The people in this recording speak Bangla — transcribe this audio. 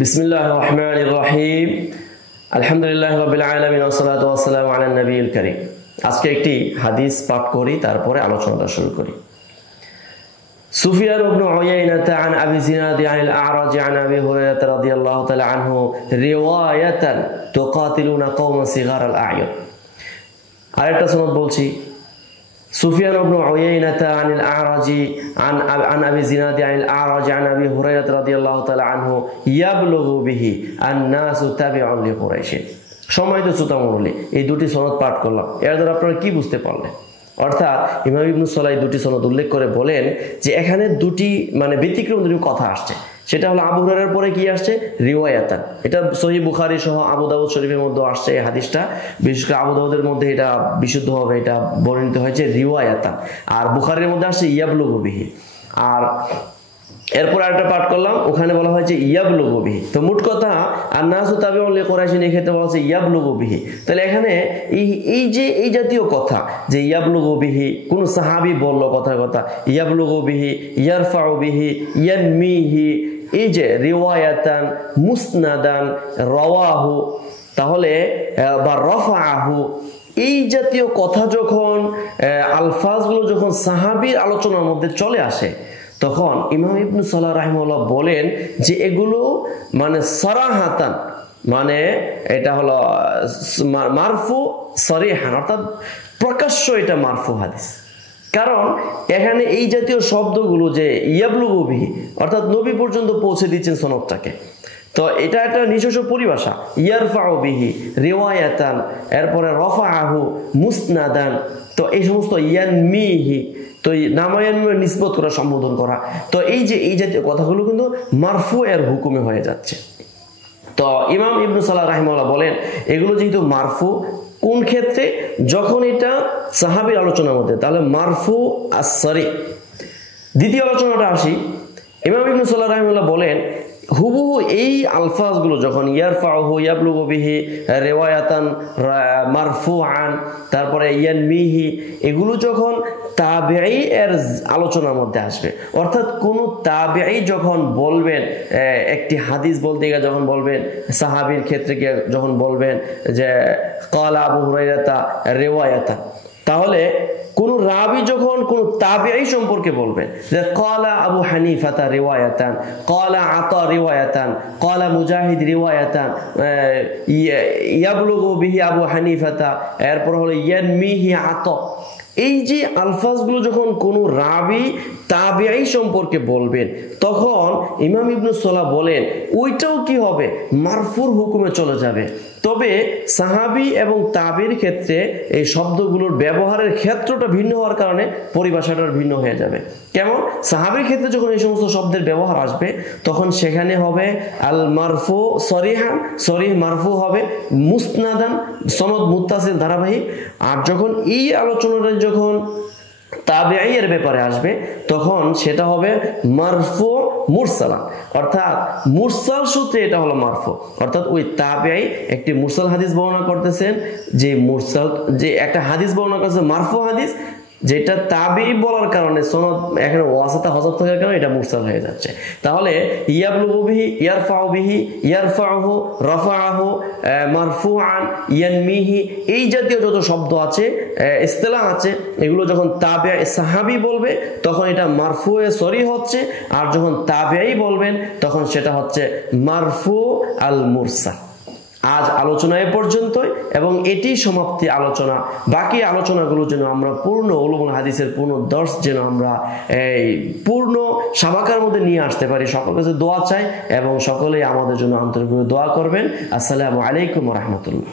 বিসমিল্লাহির রহমানির রহিম। আলহামদুলিল্লাহি রাব্বিল আলামিন ওয়া সলাতু ওয়া সালামু আলা নবিয়িল কারীম। আজকে একটি হাদিস পাঠ করি, তারপরে আলোচনাটা শুরু করি। সুফিয়ান ইবনে উয়াইনা আন আবি জিনাদ আন আল-আ'রাজ আন আবি হুরায়রা রাদিয়াল্লাহু তাআলা আনহু রিওয়ায়াতান তুকাতিলুনা কওমান সিগার আল-আ'য়ুন। আরেকটা সনদ বলছি। সুফিয়ান ইবনে উয়াইনা আন আল-আ'রাজ আন আবি জিনাদ আন আল-আ'রাজ আন আবি হুরায়রা রাদিয়াল্লাহু তাআলা আনহু ইয়াবলুগু বিহি আন-নাসু তাবিউন লিকুরাইশ। সম্মানিত শ্রোতা মণ্ডলী, এই দুটি সনদ পাঠ করলাম। এর দ্বারা আপনারা কি বুঝতে পারলেন? অর্থাৎ ইমাম ইবনে সালাহ দুটি সনদ উল্লেখ করে বলেন যে এখানে দুটি ব্যতিক্রম দুটি কথা আসছে। সেটা হলো আবু হুরায়রার পরে কি আসছে? রিওয়ায়াতান। এটা সহিহ বুখারী সহ আবু দাউদ শরীফের মধ্যে আসছে এই হাদিসটা। বিশেষ করে আবু দাউদের মধ্যে এটা বিশুদ্ধভাবে এটা বর্ণিত হয়েছে রিওয়ায়াতান, আর বুখারীর মধ্যে আসছে ইয়াবলুগু বিহি। আর এরপর আরেকটা পাঠ করলাম, ওখানে বলা হয়েছে ইয়াবলুগু বিহি। তো মোট কথা আন-নাসু তাবিউন লিকুরাইশ, এই ক্ষেত্রে বলা হচ্ছে ইয়াবলুগু বিহি। তাহলে এখানে এই জাতীয় কথা যে ইয়াবলুগু বিহি, কোন সাহাবী বলল কথার কথা, ইয়াবলুগু বিহি, ইয়ারফাউ বিহি, ইয়ানমিহি, এই যে রিওয়ায়াতান, মুসনাদান, রাওয়াহু, তাহলে বা রাফাআহু, এই জাতীয় কথা যখন আলফাজগুলো যখন সাহাবীর আলোচনার মধ্যে চলে আসে, তখন ইমাম ইবনে সালাহ রাহিমাহুল্লাহ বলেন যে এগুলো সারাহাতান, এটা হলো মারফু সরিহান, অর্থাৎ প্রকাশ্য এটা মারফু হাদিস। কারণ এখানে এই জাতীয় শব্দগুলো যে ইয়াবলুগু বিহি, অর্থাৎ নবী পর্যন্ত পৌঁছে দিচ্ছেন সনদটাকে, তো এটা একটা নিজস্ব পরিভাষা। ইয়ারফাউ বিহি রিওয়ায়াতান, এরপরে রাফাআহু মুসনাদান, তো এই সমস্ত ইয়ানমিহি, তো নামায়ানমের নিসবত করা, সম্বোধন করা, তো এই জাতীয় কথাগুলো কিন্তু মারফু এর হুকুমে হয়ে যাচ্ছে। তো ইমাম ইবনে সালাহ রাহিমাহুল্লাহ বলেন এগুলো যেহেতু মারফু, কোন ক্ষেত্রে? যখন এটা সাহাবীর আলোচনার মধ্যে, তাহলে মারফু as-সারিহ। দ্বিতীয় আলোচনাটা আসি। ইমাম ইবনে সালাহ রাহিমাহুল্লাহ বলেন হুবহু এই আলফাজগুলো যখন ইয়ারফাউহু, ইয়াবলুগু বিহি, রিওয়ায়াতান, মারফুআন, তারপরে ইয়ানমিহি, এগুলো যখন তাবেঈ এর আলোচনার মধ্যে আসবে, অর্থাৎ কোন তাবেঈ যখন বলবেন, একটি হাদিস বলতে গিয়ে যখন বলবেন, সাহাবীর ক্ষেত্রে গিয়ে যখন বলবেন যে ক্বালা আবু হুরায়রা রিওয়ায়াতান, তাহলে কোন রাবি যখন কোন তাবেঈ সম্পর্কে বলবেন যে ক্বালা আবু হানিফাতা রিওয়ায়াতান, ক্বালা আতা রিওয়ায়াতান, ক্বালা মুজাহিদ রিওয়ায়াতান, ইয়াবলুগু বিহি আবু হানিফাতা, এরপর হলো ইয়ানমিহি আতা, এই যে আলফাজগুলো যখন কোন রাবি তাবেঈ সম্পর্কে বলবেন, তখন ইমাম ইবনে সালাহ বলেন ওইটাও কি হবে? মারফুর হুকুমে চলে যাবে। তবে সাহাবী এবং তাবির ক্ষেত্রে এই শব্দগুলোর ব্যবহারের ক্ষেত্রটা ভিন্ন হওয়ার কারণে পরিভাষাটা ভিন্ন হয়ে যাবে। কেমন? সাহাবীর ক্ষেত্রে যখন এই সমস্ত শব্দের ব্যবহার আসবে, তখন সেখানে হবে আল মারফু সরিহান, সরিহ মারফু হবে, মুসনাদান সনদ মুত্তাসিল ধারাবাহিক। আর যখন এই আলোচনাটা যখন তাবেঈ এর ব্যাপারে আসবে, তখন সেটা হবে মারফু মুরসালা, অর্থাৎ মুরসাল সূত্রে এটা হলো মারফু। অর্থাৎ ওই তাবেঈ একটি মুরসাল হাদিস বর্ণনা করতেছেন, যে একটা হাদিস বর্ণনা করছে মারফু হাদিস, যেটা তাবেঈ বলার কারণে সনদ এখানে ওয়াসাতা হযফ থাকার কারণে এটা মুরসাল হয়ে যাচ্ছে। তাহলে ইয়াবলুগু বিহি, ইয়ারফাউ বিহি, ইয়ারফাউহু, রাফাআহু, মারফুআন, ইয়ানমিহি, এই জাতীয় যত শব্দ আছে, ইসতিলাহ আছে, এগুলো যখন তাবেঈ সাহাবী বলবে তখন এটা মারফুয়ে সরিহ হচ্ছে, আর যখন তাবেঈ বলবেন তখন সেটা হচ্ছে মারফু আল মুরসাল। আজ আলোচনা এ পর্যন্তই, এবং এটি সমাপ্তি আলোচনা। বাকি আলোচনাগুলো যেন আমরা পূর্ণ উলুমুল হাদিসের পূর্ণ দর্শ যেন আমরা এই পূর্ণ সাবাকার মধ্যে নিয়ে আসতে পারি। সকলের কাছে দোয়া চাই এবং সকলেই আমাদের জন্য আন্তরিকভাবে দোয়া করবেন। আসসালামু আলাইকুম ওয়া রাহমাতুল্লাহ।